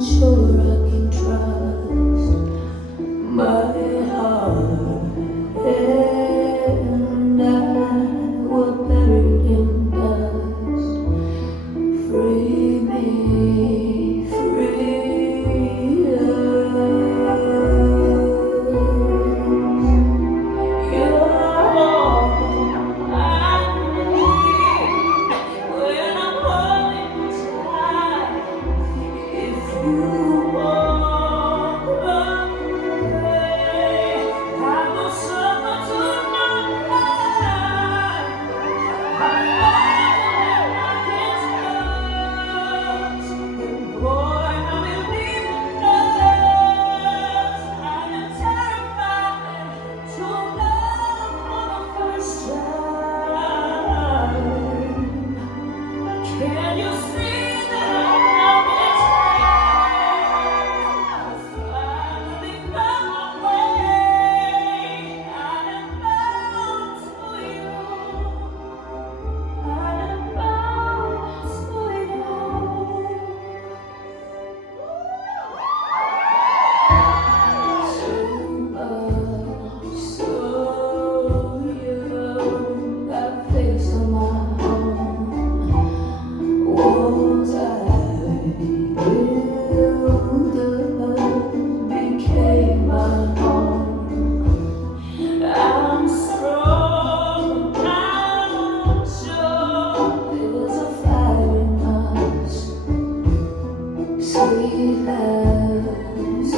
sure I can trust my heart, and I will bury in dust. Free me, free us. You're all I need when I'm holding tight. If you walk away, I will suffer tonight. I'm falling like it's trust, and boy, I'm in need of love. I am terrified to love for the first time. Can you see that I'm finally found my way? I am bound to you. I am bound to you. Too much, so young, got face on my own. Walls I built up became my home. I'm strong, I'm sure there's a fire in us. Sweet as